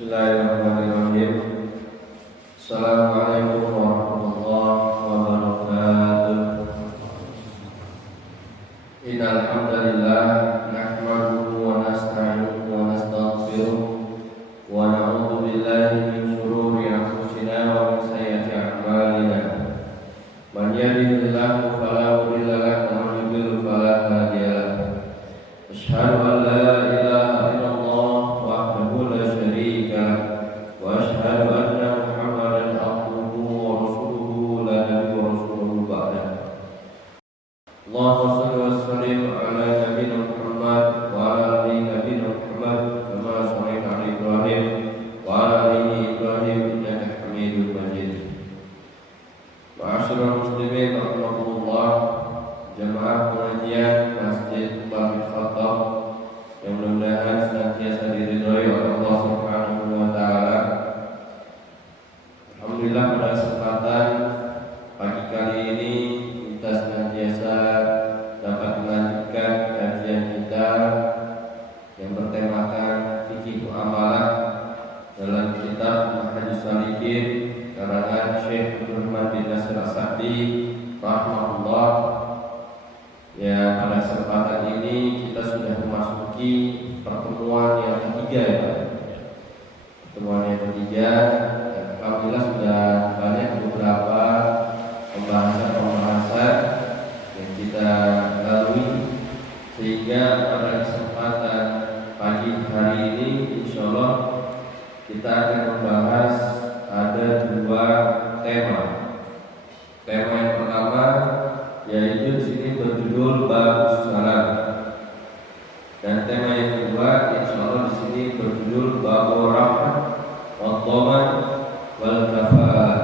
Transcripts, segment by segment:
Bismillahirrahmanirrahim. Assalamualaikum warahmatullahi wabarakatuh. Innal hamdalillah nahmaduhu wa nasta'inuhu wa nastaghfiruh wa na'udzu billahi min shururi anfusina wa min sayyiati a'malina. Man yahdihillahu fala mudilla lahu wa man yudlil fala hadiya lahu. Asyhadu an la ilaha illallah wahdahu la syarika lahu wa asyhadu anna Muhammadan abduhu wa rasuluhu la nabiyya rasuluhu ba'dahu. Allahumma shalli wa sallim ala nabiyyina Muhammad wa ala ali nabiyyina Muhammad kama shallaita ala Ibrahim wa ala ali Ibrahim innaka Hamidum Majid. Ma'asyiral muslimin rahimakumullah, jamaah pengajian Masjid Baitul Khatam yang mudah-mudahan senantiasa diridhoi oleh Allah Subhanahu wa taala. Alhamdulillah, pada kesempatan pagi kali ini kita senantiasa dapat melanjutkan kajian kita yang bertemakan fikih muamalah dalam kitab Manhajus Salikin karangan Syekh Abdurrahman bin Nasir As-Sa'di rahimahullah. Ya, pada kesempatan ini kita sudah memasuki pertemuan yang ketiga ya. Pertemuan yang ketiga, alhamdulillah sudah banyak beberapa pembahasan yang kita lalui, sehingga pada kesempatan pagi hari ini insyaallah kita akan membahas ada dua tema. Tema yang pertama yaitu di sini berjudul Babus Salam, dan tema yang kedua insyaallah di sini berjudul Babur Rahmat wa Dhaman wal Kafalah.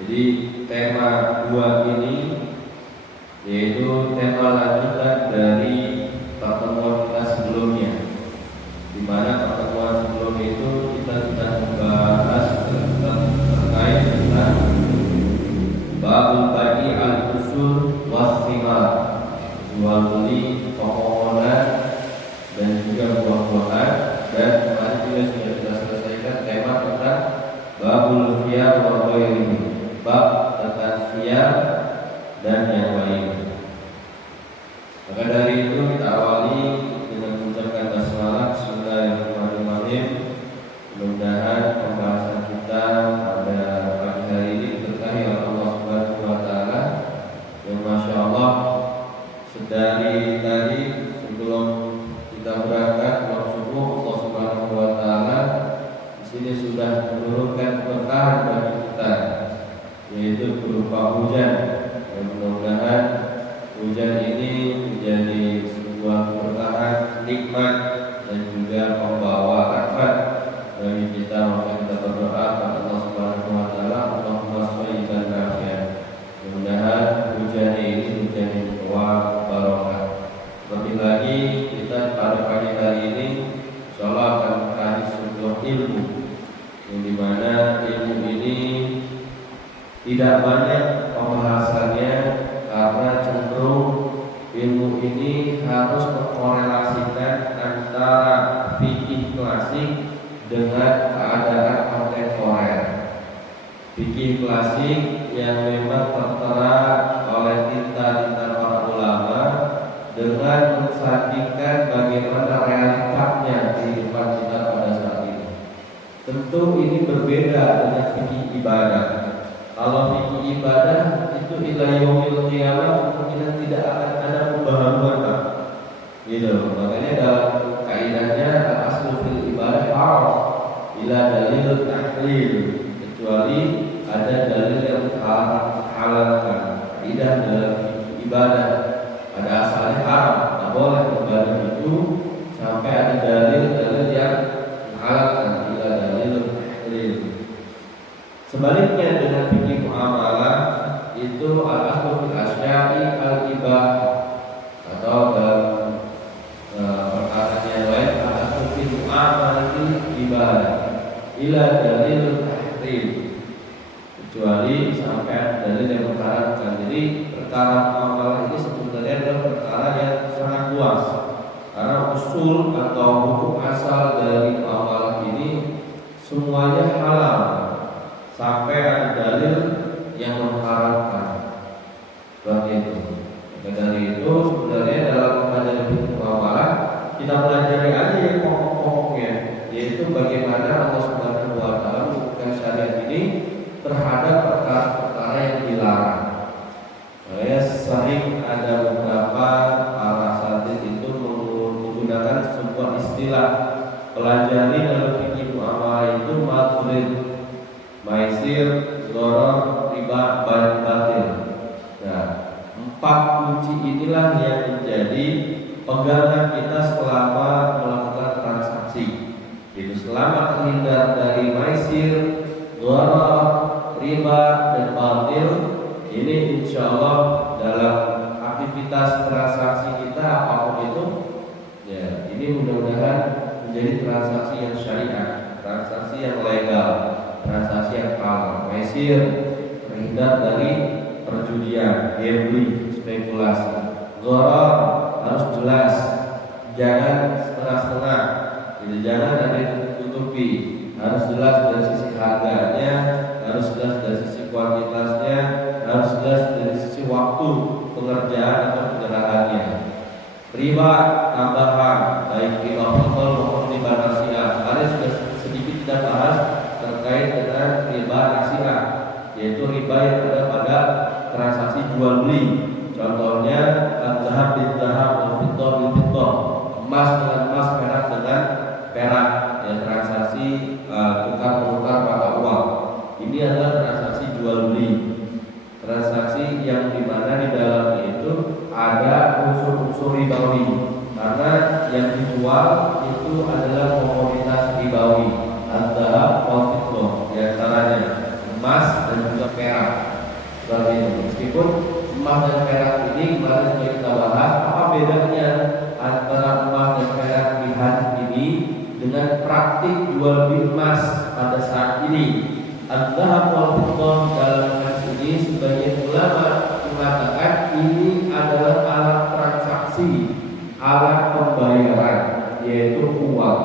Jadi tema dua ini yaitu tema lanjutan dari pertemuan kita sebelumnya, di mana pertemuan sebelumnya itu kita sudah membahas terkait tentang babul bagi al-usul was-thimar, jual beli pepohonan dan juga buah-buahan, dan kemarin juga sudah kita selesaikan tema tentang babul khiyar wa ghairihi, bab tentang khiyar dan yang lain. Maka dari itu kita awali dengan mengucapkan basmalah. Bismillahirrahmanirrahim. Mudah-mudahan pembahasan kita pada pagi hari ini diberkahi oleh Allah Subhanahu wa taala. Yang masya Allah, sedari tadi sebelum kita berangkat sholat subuh, Allah Subhanahu wa taala di sini sudah menurunkan keberkahan bagi kita, yaitu berupa hujan. Dan mudah-mudahan hujan ini menjadi sebuah keberkahan, nikmat, dan juga membawa rahmat bagi kita. Maka kita berdoa kepada Allah Subhanahu wa taala, Allahumma shayyiban nafi'an. Mudah-mudahan hujan ini hujan yang membawa barokah. Lebih lagi kita pada pagi hari ini insyaallah akan mengkaji sebuah ilmu yang dimana ilmu ini tidak banyak pembahasannya, karena cenderung ilmu ini harus mengkorelasikan antara fikih klasik dengan keadaan kontemporer. Fikih klasik yang memang tertera oleh tinta-tinta para ulama dengan mensandingkan bagaimana realitanya kehidupan kita pada saat ini. Tentu ini berbeda dengan fikih ibadah. Kalau fikih ibadah itu ila yaumil qiyamah kemungkinan tidak akan ada pembaharuan, gitu. Makanya dalam kaidahnya al-aslu fil ibadah haram ila dalil tahlil, kecuali ada dalil yang halalkan. Kaidah dalam ibadah pada asalnya haram, tidak boleh ibadah itu sampai ada dalil yang halalkan, ila dalil tahlil. Sebaliknya dengan fikih muamalah itu al-aslu fil asya'i al-ibah, atau dalam perkataan yang lain al-aslu fil muamalati ibadah ila dalil tahrim, kecuali sampai ada dalil yang mengharamkan. Jadi perkara muamalah ini sebenarnya adalah perkara yang sangat luas, karena usul atau hukum asal dari semuanya halal sampai ada dalil yang mengharamkan. Seperti itu. Maka dari itu sebenarnya dalam pembelajaran fikih muamalah kita pelajari aja yang pokok-pokoknya, yaitu bagaimana Allah Subhanahu wa taala menentukan syariat ini terhadap perkara-perkara yang dilarang. Saya sering ada beberapa para asatidz itu menggunakan sebuah istilah pelajari dalam fikih muamalah itu madrid, maisir, gharar, riba, batil. Nah, 4 kunci inilah yang menjadi pegangan kita selama melakukan transaksi. Jadi selama terhindar dari maisir, gharar, riba, dan batil, ini insya Allah dalam aktivitas transaksi kita apapun itu, ya ini mudah-mudahan menjadi transaksi yang syariah, transaksi yang legal, transaksi yang halal. Maisir terhindar dari perjudian, gambling, spekulasi. Gharar harus jelas, jangan setengah-setengah, jadi jangan ada yang ditutupi, harus jelas dari sisi harganya, harus jelas dari sisi kuantitasnya, harus jelas dari sisi waktu pengerjaan atau penyerahannya. Riba tambahan, baik riba fadl maupun riba nasiah. Kalian sudah sedikit kita bahas terkait dengan riba nasiah, yaitu riba yang ada pada transaksi jual beli. Contohnya zahab bil zahab, wal fiddah bil fiddah, emas dengan emas, perak dengan perak, ya transaksi tukar menukar mata uang. Ini adalah transaksi jual beli, transaksi yang dimana di dalamnya itu ada unsur-unsur ribawi, karena yang dijual itu adalah komoditas ribawi, zahab wal fiddah, di antaranya emas dan juga perak. Seperti itu. Meskipun emas dan perak ini kemarin sudah kita bahas apa bedanya antara emas dan perak di hari ini dengan praktik jual beli emas pada saat ini. Zahab wal fiddah dalam hadis ini sebagian ulama mengatakan ini adalah alat transaksi, alat pembayaran, yaitu uang.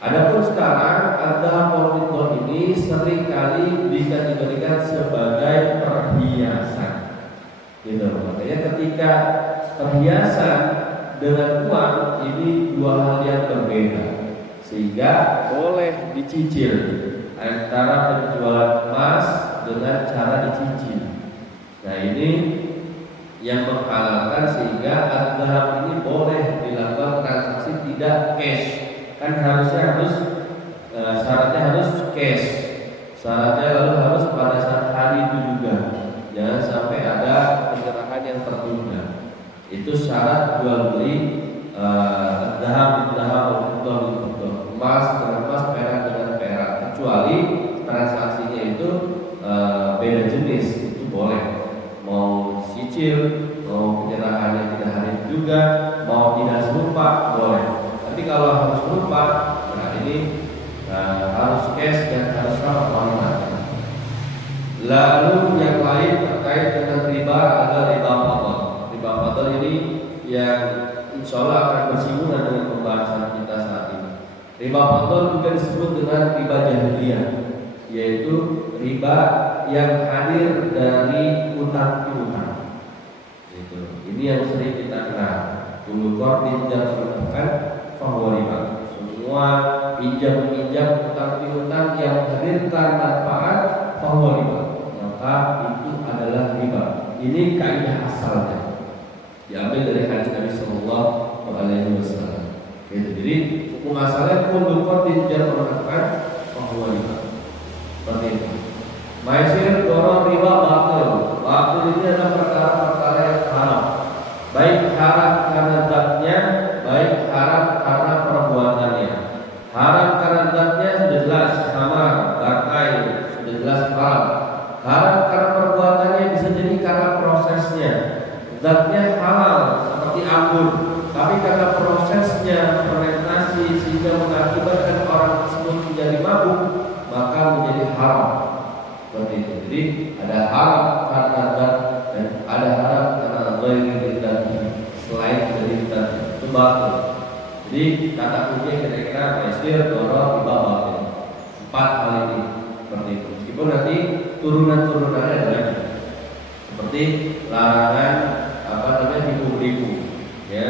Adapun sekarang zahab wal fiddah ini seringkali dikategorikan sebagai perhiasan. Gitu. Makanya ketika perhiasan dengan uang ini dua hal yang berbeda, sehingga boleh dicicil antara penjualan emas dengan cara dicicil. Nah ini yang menghalalkan sehingga zahab ini boleh dilakukan transaksi tidak cash. Kan harusnya syaratnya harus cash, syaratnya lalu harus pada saat hari itu juga, jangan sampai ada penyerahan yang tertunda. Itu syarat jual beli zahab bil zahab, emas dengan emas, perak dengan perak, kecuali transaksinya itu beda jenis, itu boleh. Mau cicil, mau penyerahannya tidak hari itu juga, mau tidak serupa, boleh. Tapi kalau harus serupa, nah ini harus cash dan harus online. Lalu yang lain terkait dengan riba adalah riba fadl. Riba fadl ini yang insya Allah akan bersinggungan dengan pembahasan kita saat ini. Riba fadl juga disebut dengan riba jahiliyah, yaitu riba yang hadir dari utang piutang. Ini yang sering kita kenal. Kullu qardin jarra fahuwa riba. Semua pinjam meminjam utang piutang yang menghadirkan manfaat fahuwa riba, maka itu adalah riba. Ini kaidah asalnya, diambil dari hadis Nabi Sallallahu Alaihi Wasallam. Jadi hukum asalnya kullu qardin jarra fahuwa riba. Seperti itu. Maisir, gharar, riba, batil. Batil ini adalah perkara-perkara yang haram, baik haram karena zatnya, baik haram karena perbuatannya. Haram karena zatnya sudah jelas haram, batai sudah jelas haram. Haram karena perbuatannya bisa jadi karena prosesnya. Zatnya halal seperti anggur, tapi karena prosesnya fermentasi sehingga mengakibatkan orang tersebut menjadi mabuk, maka menjadi haram. Seperti itu. Jadi ada haram karena zat dan ada haram karena ghairi zat, selain dari zat. Itu batil. Jadi kata kunci kira-kira maisir, gharar, riba, batil. 4 hal ini seperti itu. Meskipun nanti turunan-turunannya adalah seperti larangan tipu-tipu, ya,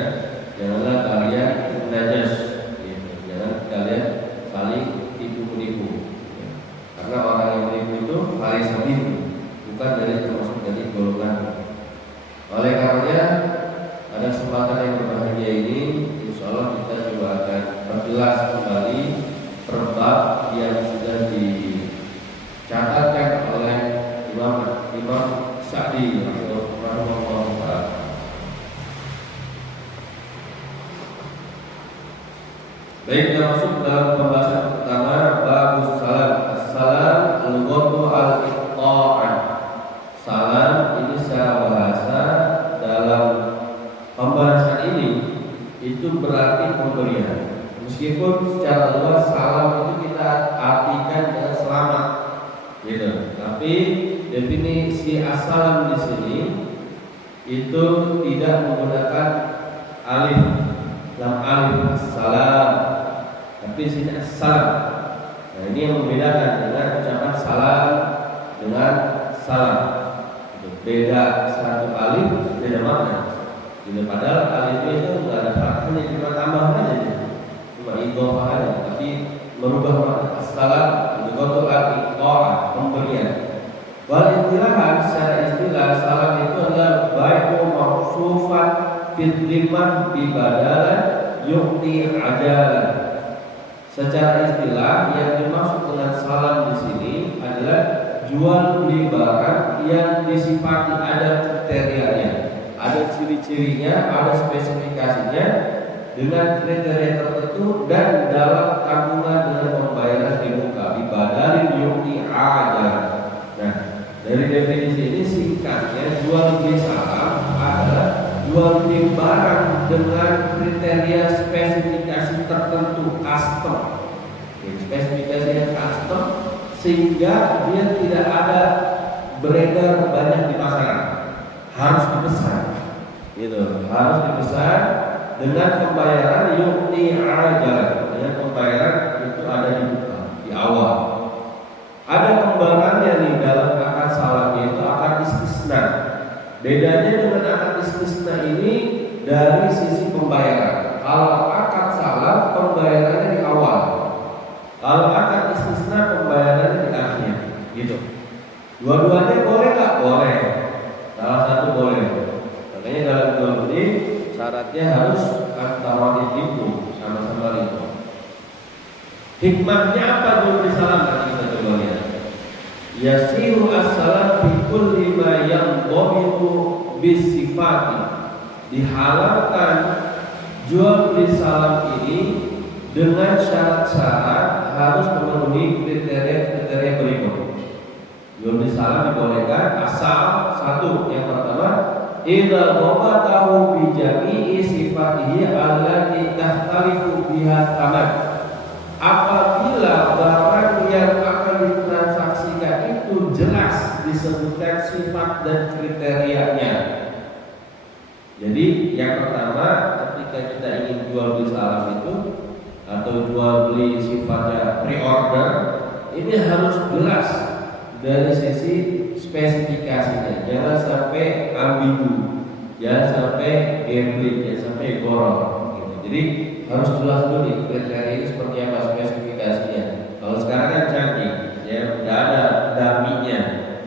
janganlah kalian najas, gitu. Jangan kalian saling tipu-tipu, ya. Karena orang yang menipu itu paling sabil, bukan termasuk dari golongan. Oleh karenanya ada kesempatan yang berbahagia ini, insya Allah kita coba akan perjelas kembali perbab yang sudah dicatatkan oleh Imam Sa'di rahimahullah ta'ala. Baik, kita masuk dalam pembahasan pertama, babus salam. As-salam al-ghaddu al-iqta'an. Salam ini secara bahasa dalam pembahasan ini itu berarti pemberian. Meskipun secara luas salam itu kita artikan dengan selamat, gitu. Tapi definisi assalam di sini itu tidak menggunakan alif, lam alif salam, tapi di sini assalam. Nah, ini yang membedakan dengan ucapan salam dengan salam. Beda satu alif, beda makna. Jadi padahal alif itu nggak ada fathahnya, cuma tambahan aja, cuma idhofah aja, tapi merubah makna. Assalam itu kotor arti pemberian. Wal istilahan, secara istilah salam itu adalah bai'u mawsufan fil dhimah bi badalan yu'ti ajalan. Secara istilah yang dimaksud dengan salam di sini adalah jual beli barang yang disifati ada kriterianya, ada ciri-cirinya, ada spesifikasinya dengan kriteria tertentu dan dalam tanggungan dengan pembayaran di muka ibadalin yu'ti ajalan. Nah, dari definisi ini singkatnya jual beli salam adalah jual beli barang dengan kriteria spesifikasi tertentu, custom. Spesifikasi yang custom sehingga dia tidak ada beredar banyak di pasaran, harus dipesan, gitu. Harus dipesan dengan pembayaran yu'ti ajalan, dengan pembayaran itu ada di muka, di awal. Ada kembarannya nih dalam akad salam, yaitu akad istisna. Bedanya dengan akad istisna ini dari sisi pembayaran. Kalau akad salam pembayarannya di awal, kalau akad istisna pembayarannya di akhir, gitu. Dua-duanya boleh nggak? Boleh. Salah satu boleh. Makanya dalam jual beli syaratnya harus antara tipu sama-sama riba. Hikmahnya apa jual beli salam? Nanti kita coba lihat. Yasiru as-salam fi kulli ma yanḍabitu bisifati. Dihalalkan jual beli salam ini dengan syarat-syarat harus memenuhi kriteria-kriteria berikut. Jual beli salam dibolehkan asal satu, yang pertama, idza dhabatahu bi jami'i sifatihi allati tahtalifu biha thaman. Apabila barang yang akan ditransaksikan itu jelas disebutkan sifat dan kriterianya. Jadi yang pertama, ketika kita ingin jual beli salam itu atau jual beli sifatnya pre-order, ini harus jelas dari sisi spesifikasinya. Jangan sampai ambigu, jangan sampai gambling, jangan sampai gorong, gitu. Jadi harus jelas dulu nih kriteria ini seperti apa, spesifikasinya. Kalau sekarang kan canggih, ya udah ada daminya,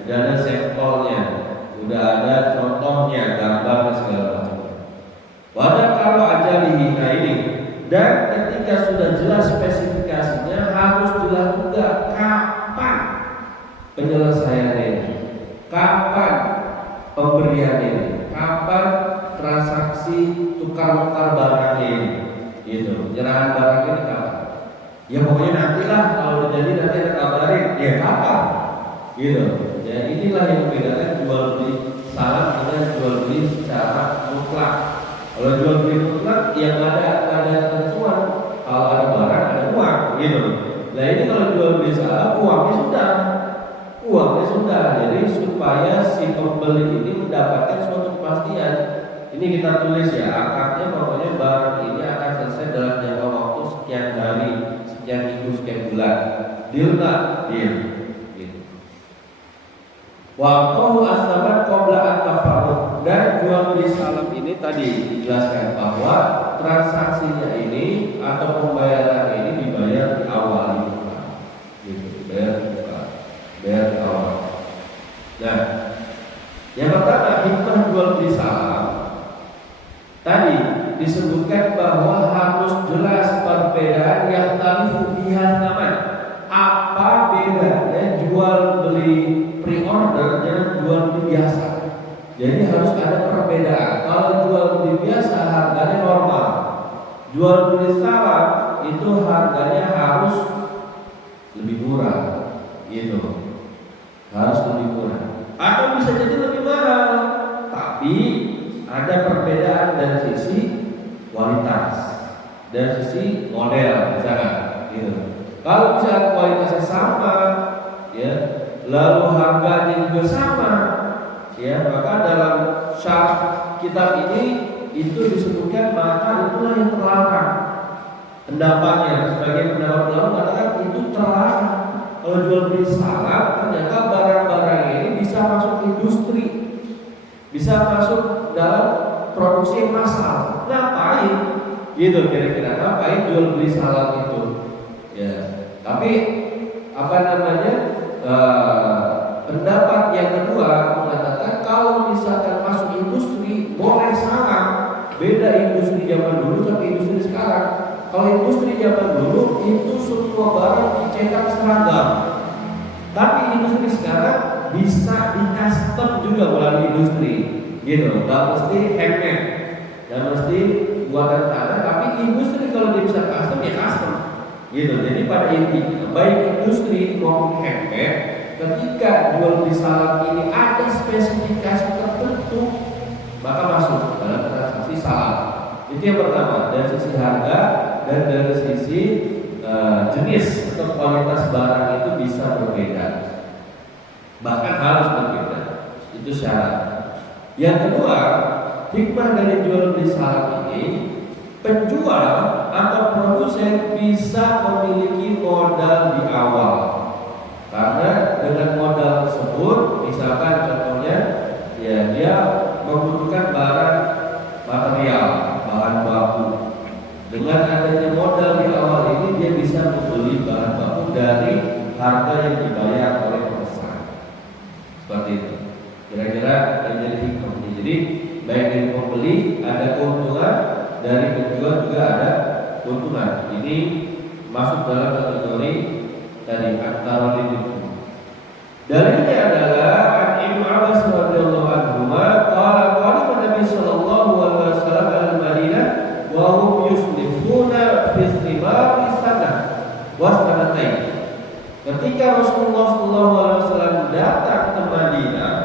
udah ada sampelnya, udah ada contohnya, gambar dan segala macam. Wadah kalau ajalihi, nah ini. Dan ketika sudah jelas spesifikasinya, harus jelas juga kapan penyelesaian ini, kapan pemberian ini, kapan transaksi tukar-menukar barang ini, gitu. Penyerahan barang ini kapan? Ya pokoknya nantilah, kalau udah jadi nanti ada kabarin. Ya kapan? Gitu. Ya inilah yang membedakan jual beli salam dengan jual beli secara mutlak. Kalau jual beli mutlak yang ada ketentuan, kalau ada barang ada uang, gitu. Nah ini kalau jual beli salam uangnya sudah, jadi supaya si pembeli ini mendapatkan suatu kepastian. Ini kita tulis ya, akadnya pokoknya barang ini akan selesai dalam jangka waktu sekian hari, sekian minggu, sekian bulan. Deal nggak? Deal. Gitu. Waktu asabat qabla at-tafarruq, dan jual beli salam ini tadi dijelaskan bahwa transaksinya ini atau pembayaran ini dibayar di awal gitu, bayar di awal. Nah, yang pertama hikmah jual beli salam tadi disebutkan bahwa harus jelas perbedaan yang talifu biha zaman. Apa bedanya jual beli pre-order dengan jual beli biasa? Jadi harus ada perbedaan. Kalau jual beli biasa harganya normal, jual beli salam itu harganya harus lebih murah, gitu. Harus lebih murah. Atau bisa jadi lebih mahal, tapi ada perbedaan dari sisi kualitas, dari sisi model, misalkan, gitu. Kalau misalkan kualitasnya sama, ya, lalu harganya juga sama, ya, maka dalam syarat kitab ini itu disebutkan maka itulah yang terlarang. Pendapatnya, sebagai pendapat ulama mengatakan itu terlarang. Kalau jual beli salam, ternyata barang-barang ini bisa masuk industri, bisa masuk dalam produksi massal. Ngapain? Gitu kira-kira. Ngapain jual beli salam itu? Ya. Tapi apa namanya? Pendapat yang kedua mengatakan kalau misalkan masuk industri boleh salam. Beda industri zaman dulu sama industri sekarang. Kalau industri zaman dulu itu semua barang dicetak seragam. Tapi industri sekarang bisa di custom juga melalui industri, gitu. Gak mesti handmade, gak mesti buatan tangan. Tapi industri kalau dia bisa custom ya custom, gitu. Jadi pada intinya baik industri maupun handmade, ketika jual beli salam ini ada spesifikasi tertentu, maka masuk dalam transaksi salam. Itu yang pertama, dari sisi harga dan dari sisi jenis atau kualitas barang itu bisa berbeda, bahkan harus berbeda. Itu syarat. Yang kedua, hikmah dari jual beli salam ini, penjual atau produsen bisa memiliki modal di awal. Karena dengan modal tersebut, misalkan contohnya, ya dia membutuhkan barang material, bahan baku. Dengan adanya modal di awal ini, dia bisa membeli bahan baku dari harga yang dibayar oleh pemesan. Seperti itu. Kira-kira yang jadi hikmah. Jadi baik dari pembeli ada keuntungan, dari penjual juga ada keuntungan. Ini masuk dalam kategori tadi antara itu. Dalilnya adalah Ibnu Abbas radhiyallahu anhu qala Nabi sallallahu alaihi wasallam al-Madinah wa hum yuslifuna fi thimari sanah wa sanatain. Ketika Rasulullah sallallahu alaihi wasallam datang ke Madinah,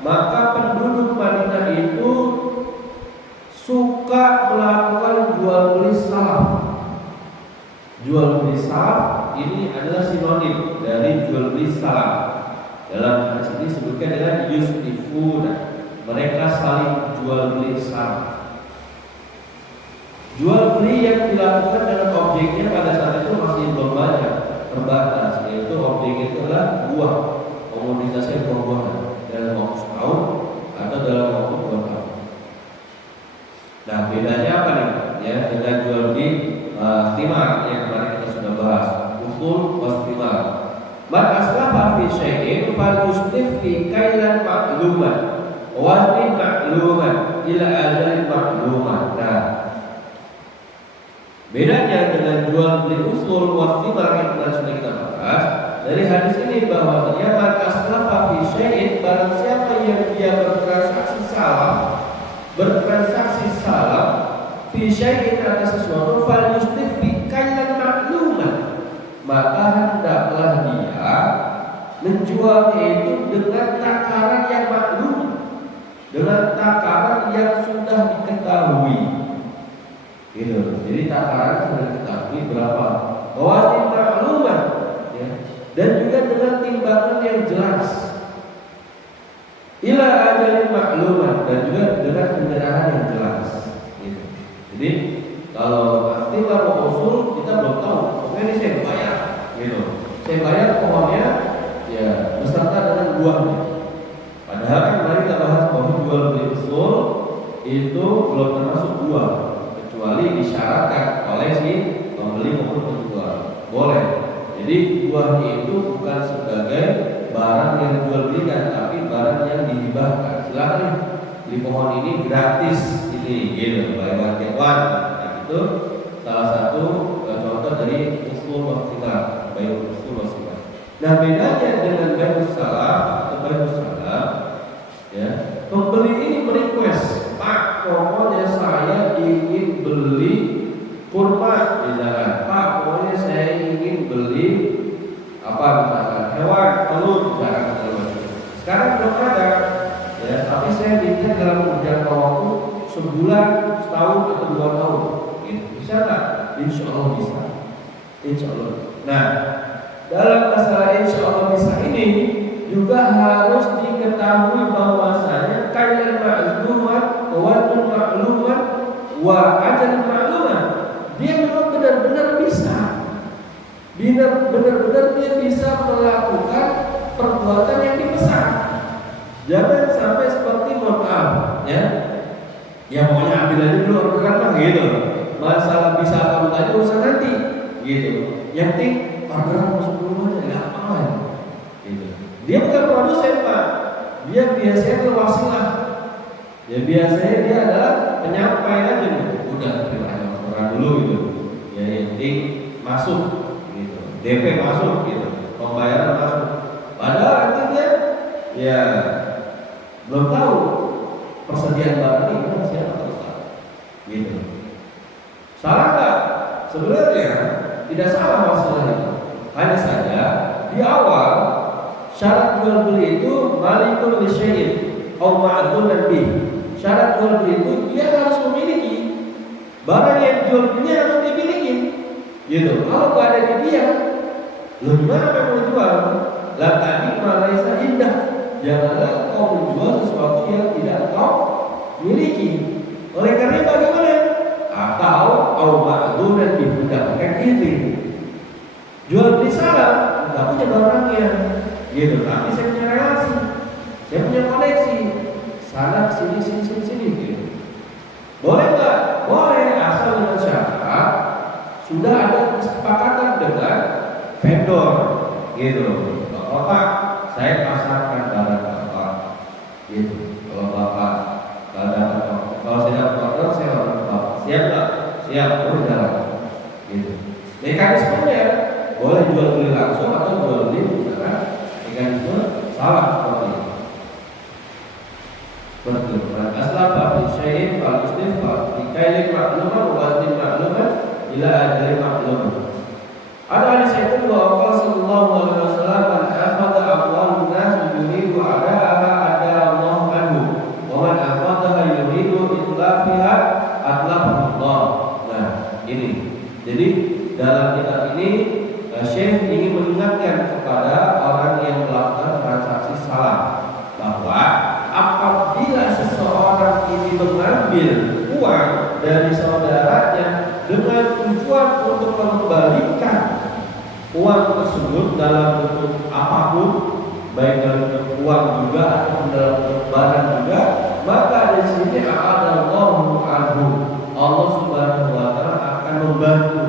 maka penduduk Madinah itu suka melakukan jual beli salam. Jual beli salam ini adalah sinonim dari jual beli salam. Dalam hadis ini disebutkan dengan yustifuna, mereka saling jual beli salam. Jual beli yang dilakukan dengan objeknya pada saat itu masih belum banyak, terbatas, yaitu objeknya itu adalah buah, komoditasnya buah-buahan dalam waktu setahun atau dalam waktu 2 tahun. Nah, bedanya apa nih? Ya, dengan jual beli thimar yang kemarin kita sudah bahas, usul was thimar. Man aslafa fi syai'in fal yustif fi kailan ma'luman wazni ma'luman ila ajalin ma'luman. Nah, bedanya dengan jual beli usul was thimar yang kemarin sudah kita bahas, dari hadis ini bahwasanya man aslafa fi syai'in, barang siapa yang dia bertransaksi salam fi syai'in atas sesuatu fal yustif fi kailan ma'luman, maka hendaklah dia menjualnya itu dengan takaran yang maklum, dengan takaran yang sudah diketahui. Gitu. Jadi takaran sudah diketahui berapa, wazni makluman, ya. Dan juga dengan timbangan yang jelas. Ila ajalin makluman, dan juga dengan penyerahan yang jelas. Gitu. Jadi kalau nanti baru usul kita belum tahu, pokoknya ini saya bayar Jadi buahnya itu bukan sebagai barang yang jual belikan, tapi barang yang dihibahkan. Silakan beli pohon ini gratis ini, gitu, buy one get one. Nah, itu salah satu contoh dari usul wasila, baik usul wasila. Nah, bedanya dengan bai'us salam atau bai'us salam, ya, pembeli ini merequest, Pak, pokoknya saya ingin beli kurma, misalkan, Pak, pokoknya saya ingin beli apa, misalkan hewan, telur, misalkan. Sekarang belum ada, ya, tapi saya minta dalam jangka waktu sebulan, setahun atau 2 tahun. Bisa nggak? Insya Allah bisa. Insya Allah. Nah, dalam masalah insya Allah bisa ini juga harus diketahui bahwasanya kailan ma'lumat, wawadun ma'lumat, wa ajalun ma'lumat. Dia memang benar-benar bisa. Benar-benar dia bisa melakukan perbuatan yang dipesan. Jangan sampai seperti mohon maaf, ya. Ya pokoknya ambil aja dulu orderan lah, gitu. Masalah bisa apa enggak itu urusan nanti, gitu. Yang penting orderan masuk dulu aja, enggak apa-apa, gitu. Dia bukan produsen, Pak. Dia biasanya wasilah. Ya biasanya dia adalah penyampai aja, gitu. Udah terima aja orderan dulu, gitu. Ya yang penting masuk, gitu. DP masuk, gitu. Pembayaran masuk. Padahal nanti dia ya belum tahu persediaan barang ini kan siapa tahu, gitu. Salah nggak? Sebenarnya tidak salah masalahnya. Hanya saja di awal syarat jual beli itu malikul lisyai'in au ma'dhunan bih. Syarat jual beli itu dia harus memiliki barang yang jual belinya, harus dimiliki, gitu. Kalau nggak ada di dia, lo gimana mau jual? Lah tadi malaisa indah. Janganlah kau menjual sesuatu yang tidak kau miliki. Oleh karena bagaimana? Atau al-ma'dhunan mendapatkan izin. Jual beli salam, nggak punya barangnya, gitu. Tapi saya punya relasi, saya punya koneksi, sana sini, gitu. Boleh nggak? Boleh, asal dengan syarat sudah ada kesepakatan dengan vendor, gitu. Bapak, saya pasarkan barang Bapak, gitu. Kalau Bapak kalau saya dapat order, saya order ke Bapak. Siap nggak? Siap, boleh jalan, gitu. Mekanismenya boleh jual beli langsung atau jual beli menggunakan mekanisme salah seperti itu. Betul. Aslafa fi syai'in fal istifal fi kailin ma'luman wa waznin ma'luman ila ajalin ma'luman. Ada hadis itu bahwa Allah sallallahu alaihi wasallam akhadha aqwalun nas yuridu ada'aha adallahu anhu wa man akhadha yuridu itlafiha atlafahu Allah. Nah, ini. Jadi dalam kitab ini Syekh ingin mengingatkan kepada orang yang melakukan transaksi salam bahwa apabila seseorang ini mengambil uang dari saudaranya dengan tujuan untuk mengembalikan uang tersebut dalam bentuk apapun, baik dalam bentuk uang juga atau dalam bentuk barang juga, maka di sini a'adallahu anhu, Allah Subhanahu wa taala akan membantu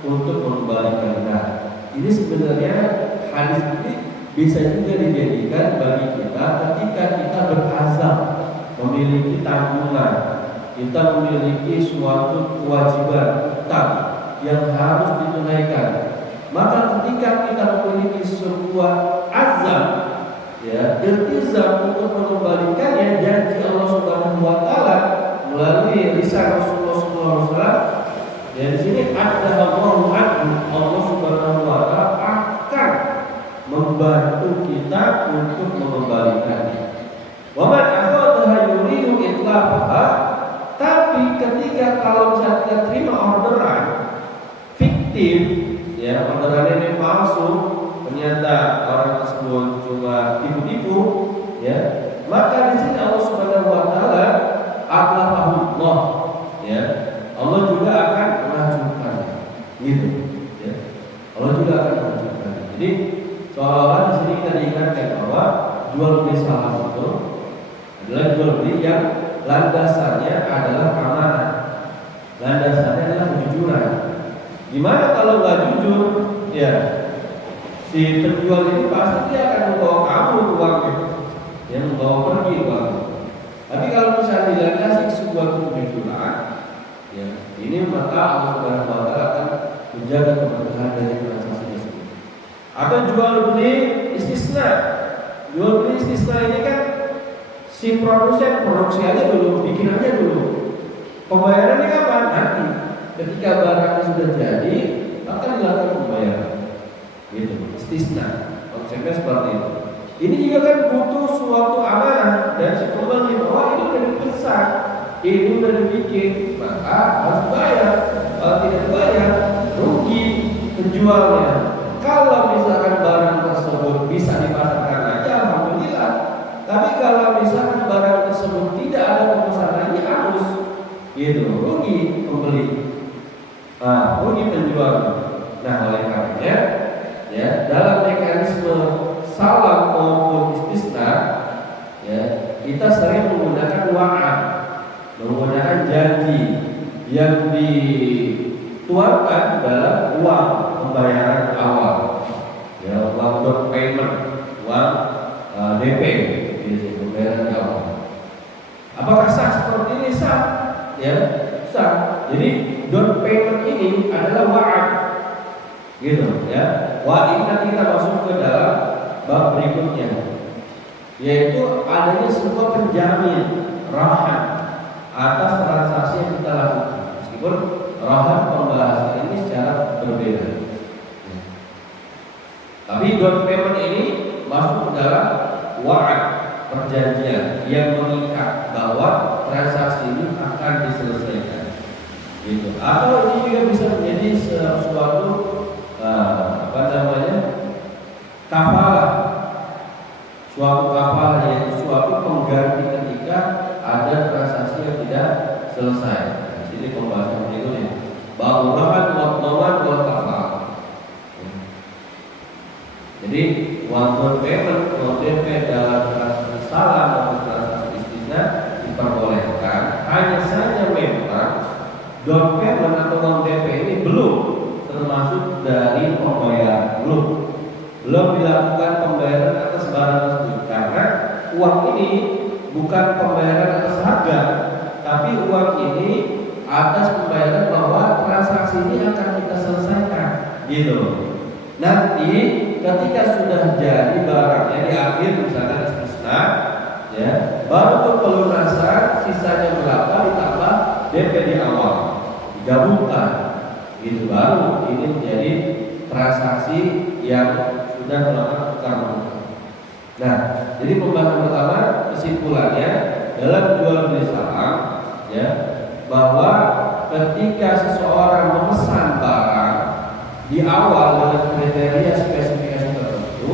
untuk mengembalikannya. Ini sebenarnya hadis ini bisa juga dijadikan bagi kita ketika kita berazam memiliki tanggungan, kita memiliki suatu kewajiban utang yang harus ditunaikan. Maka ketika kita memiliki sebuah azam, ya, iltizam untuk mengembalikannya, janji Allah Subhanahu wa taala melalui lisan Rasulullah SAW. Dan di sini ada Allah Subhanahu wa taala akan membantu kita untuk mengembalikannya. Wa man akhadha yuridu itlafaha, tapi ketika kalau misalnya kita terima orderan fiktif, ya, orderan ini palsu, ternyata orang tersebut cuma tipu-tipu, ya, maka di sini Allah Subhanahu wa taala atlafahu Allah, ya, Allah juga akan menghancurkan, gitu, ya. Allah juga akan menghancurkan. Jadi seolah-olah di sini kita diingatkan bahwa jual beli salam itu adalah jual beli yang landasannya adalah amanah, landasannya adalah kejujuran. Gimana kalau nggak jujur? Ya, si penjual ini pasti dia akan membawa kabur uangnya, yang membawa pergi uangnya. Tapi kalau misalnya dilandasi sebuah kejujuran, ya, ini maka Allah Subhanahu wa Ta'ala akan menjaga keberkahan dari transaksi tersebut. Atau jual beli istisna. Jual beli istisna ini kan si produsen produksi aja dulu, bikin aja dulu. Pembayarannya kapan? Nanti. Ketika barangnya sudah jadi, akan dilakukan pembayaran. Gitu, istisna. Konsepnya seperti itu. Ini juga kan butuh suatu amanah dan si pembeli bahwa ini udah dipesan, ini udah dibikin, maka harus bayar. Kalau tidak bayar, rugi penjualnya. Kalau misalkan barang tersebut bisa dipasarkan aja, alhamdulillah. Tapi kalau misalkan barang tersebut tidak ada pemesanan, harus gitu, rugi pembeli, rugi penjual. Nah, oleh karenanya, ya, dalam mekanisme salam maupun istisna, ya, kita sering menggunakan wa'ad, menggunakan janji yang dituangkan dalam uang pembayaran awal, ya, uang down payment, uang DP, jadi pembayaran awal. Apakah sah seperti ini? Sah, ya, sah. Jadi down payment ini adalah wa'ad, gitu, ya. Wa'ad ini nanti kita masuk ke dalam bab berikutnya, yaitu adanya sebuah penjamin rahan atas transaksi yang kita lakukan. Meskipun rahan pembahasan ini secara berbeda, tapi down payment ini masuk ke dalam wa'ad, perjanjian yang mengikat bahwa transaksi ini akan diselesaikan, gitu. Atau ini juga bisa menjadi sesuatu kafalah, suatu kafalah, yaitu suatu pengganti ketika ada transaksi yang tidak selesai. Di sini pembahasan berikutnya, bahwa wal kafalah. Jadi uang down payment, uang DP dalam transaksi salam atau transaksi istisna diperbolehkan, hanya saja memang down payment atau uang DP ini belum termasuk dari pembayaran, belum dilakukan pembayaran atas barang tersebut, karena uang ini bukan pembayaran atas harga, tapi uang ini atas pembayaran bahwa transaksi ini akan kita selesaikan, gitu. Nanti ketika sudah jadi barangnya di akhir misalkan istisna, ya, baru pelunasan sisanya berapa ditambah DP di awal, digabungkan, gitu, baru ini menjadi transaksi yang sudah melakukan tukar menukar. Nah, jadi pembahasan pertama kesimpulannya dalam jual beli saham, ya, bahwa ketika seseorang memesan barang di awal dengan kriteria spesifikasi tertentu,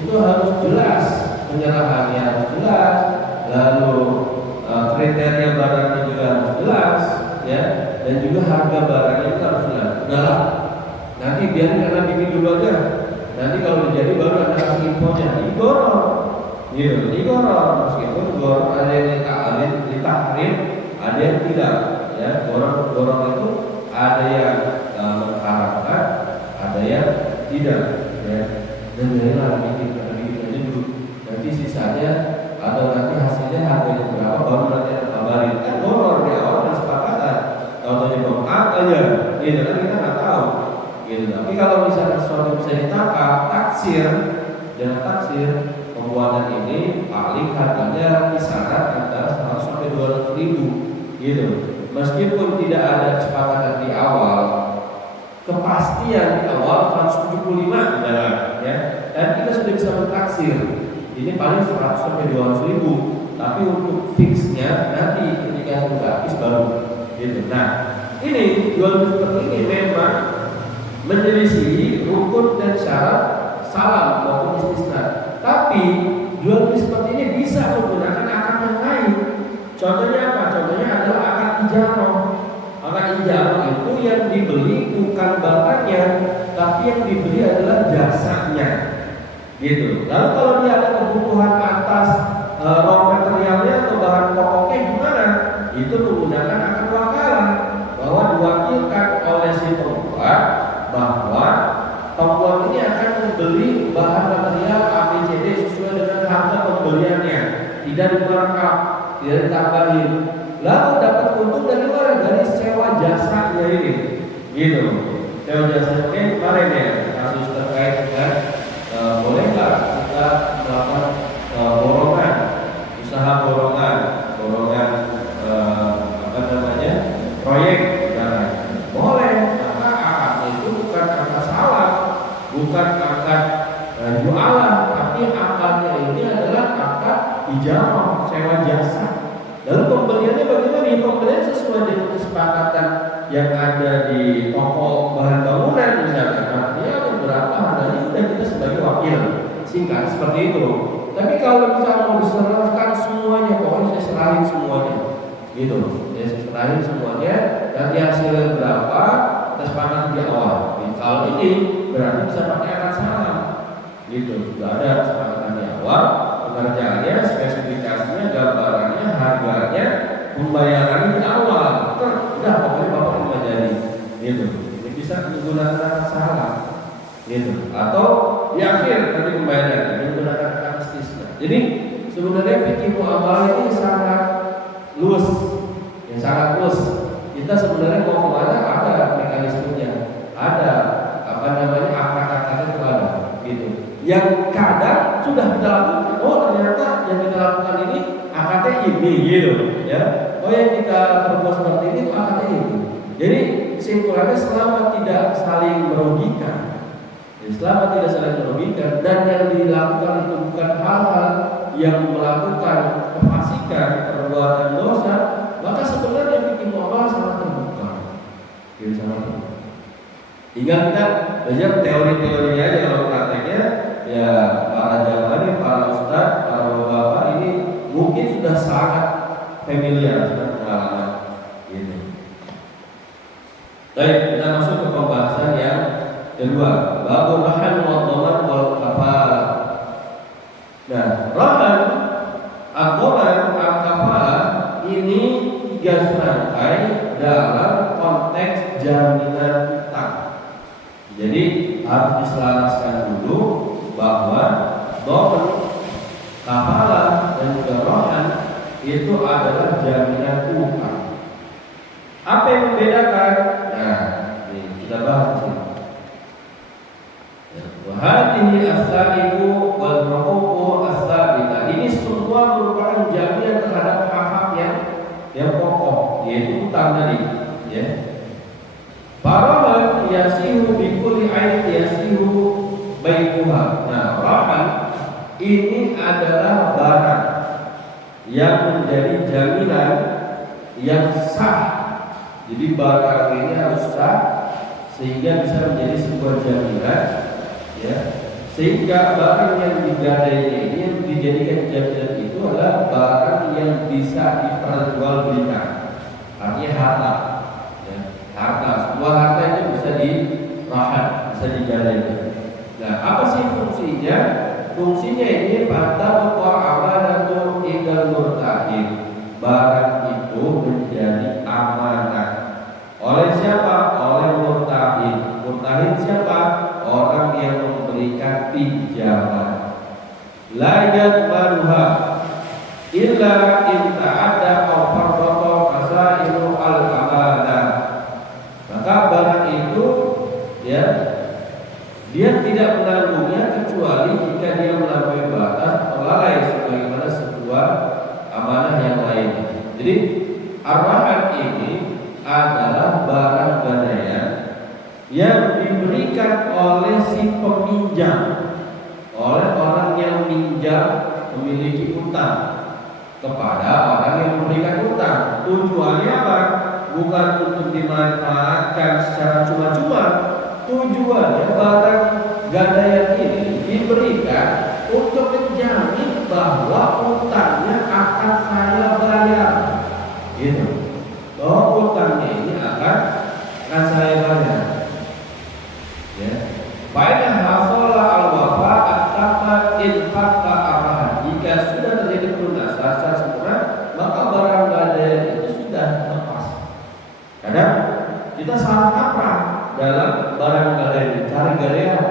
itu harus jelas, penyerahannya harus jelas, lalu kriteria barangnya juga harus jelas, ya, dan juga harga barangnya itu harus jelas. Udahlah, nanti biarin karena bikin dulu aja. Nanti kalau udah jadi baru ada kasih infonya, digorong, gitu, digorong. Meskipun gorong ada yang ditahrim, ada yang tidak, ya. Gorong itu ada yang mengharapkan, ada yang tidak, ya. Dan jadilah bikin aja dulu. Nanti sisanya atau nanti hasilnya harganya berapa baru nanti ada kabarin. Kan gorong di awal ada kesepakatan. Kalau tadi bongkar aja, gitu kan kita nggak tahu. Gitu. Tapi kalau misalnya sesuatu bisa ditangkap, taksir, dan taksir pembuatan ini paling harganya kisaran antara 100 sampai 200 ribu, gitu. Meskipun tidak ada kesepakatan di awal, kepastian di awal 175 misalnya, ya, dan kita sudah bisa bertaksir. Ini paling 100 sampai 200 ribu, tapi untuk fixnya nanti ketika sudah habis baru, gitu. Nah, ini jual beli seperti ini memang menyelisih rukun dan syarat salam maupun istisna. Tapi jual beli seperti ini bisa menggunakan akad yang lain. Contohnya apa? Contohnya adalah akad ijarah. Akad ijarah itu yang dibeli bukan barangnya, tapi yang dibeli adalah jasanya, gitu. Lalu kalau dia ada kebutuhan atas raw materialnya atau bahan pokoknya gimana? Itu menggunakan akad wakalah, bahwa diwakilkan oleh si pembuat bahwa pembuat ini akan membeli tidak di-markup, tidak ditambahin. Lalu dapat untung dari mana? Dari sewa jasanya ini, gitu. Sewa jasa ini kemarin ya kasus terkait dengan bolehkah kita melakukan borongan, usaha borongan proyek, boleh. Maka akad itu bukan akad salah, bukan akad jualan, tapi akadnya ini adalah akad ijarah, sewa jasa. Lalu pembeliannya bagaimana? Pembelian sesuai dengan kesepakatan yang ada di toko bahan bangunan misalkan. Artinya berapa harganya sudah kita sebagai wakil, singkat seperti itu. Tapi kalau misalnya mau diserahkan semuanya, pokoknya saya serahin semuanya, gitu. Saya serahin semuanya. Nanti hasilnya berapa? Kita sepakat di awal. Jadi, kalau ini berarti bisa pakai akad salam, gitu. Sudah ada kesepakatan di awal. Pengerjaannya, spesifikasinya, gambarannya, harganya, pembayarannya di awal. Udah pokoknya bapak cuma jadi, gitu. Ini bisa menggunakan akad salam, gitu. Atau di akhir nanti pembayaran menggunakan akad istisna. Jadi sebenarnya fikih muamalah ini sangat luas, sangat luas. Kita sebenarnya mau kemana ada mekanismenya, ada akad-akadnya itu ada, gitu. Yang kadang sudah kita lakukan, ternyata yang kita lakukan ini akadnya ini, gitu, ya. Yang kita perbuat seperti ini itu akadnya ini. Jadi kesimpulannya selama tidak saling merugikan, dan yang dilakukan itu bukan hal-hal yang melakukan kefasikan, perbuatan dosa, maka sebenarnya fikih muamalah sangat terbuka. Jadi sangat terbuka. Tinggal kita belajar teori-teorinya aja, kalau prakteknya ya para jamaah, para ustadz, para bapak ini mungkin sudah sangat familiar dengan pengalaman ini. Baik, kita masuk ke pembahasan yang kedua, babul rahan wa dhaman wal kafalah. Nah, rahan, ad-dhaman, al-kafalah ini 3 serangkai dalam konteks jaminan utang. Jadi harus diselaraskan dulu bahwa dhaman, kafalah dan juga rahan itu adalah jaminan utang. Apa yang membedakan? Nah, ini kita bahas di sini. Wahadihi as-sabiqu wal huququ as-sabita. Ini semua merupakan jaminan terhadap hak-hak yang pokok, yaitu utang tadi, ya. Farahan yasihu bi kulli ain yasihu baikuha. Nah, rahan ini adalah barang yang menjadi jaminan yang sah. Jadi barang ini harus sah sehingga bisa menjadi sebuah jaminan, ya. Sehingga barang yang digadainya ini yang dijadikan jaminan itu adalah barang yang bisa diperjualbelikan. Artinya harta, ya. Harta, sebuah harta itu bisa dirahan, bisa digadaikan. Nah, apa sih fungsinya? Fungsinya ini pada amanatu indal murtahin. Barang itu menjadi amanah. Oleh siapa? Oleh murtahin. Murtahin siapa? Orang yang memberikan pinjaman. La yadmanuha illa in ta'adda aw farraqa qasairu al-amanah. Maka barang itu, ya, dia tidak menanggungnya kecuali jika dia melampaui batas atau lalai sebagaimana sebuah amanah yang lain. Jadi arahan ini adalah barang gadaian yang diberikan oleh si peminjam, oleh orang yang minjam memiliki utang kepada orang yang memberikan utang. Tujuannya apa? Bukan untuk dimanfaatkan secara cuma-cuma. Tujuannya barang gadaian ini diberikan untuk menjamin bahwa utangnya akan saya bayar, gitu. Bahwa utangnya ini akan saya bayar, ya. Faedah hasola al-wafa at-tama infaqta arahan. Jika sudah terjadi pelunasan secara sempurna, maka barang gadaian itu sudah lepas. Kadang kita salah kaprah dalam barang gadaian, cari gadaian.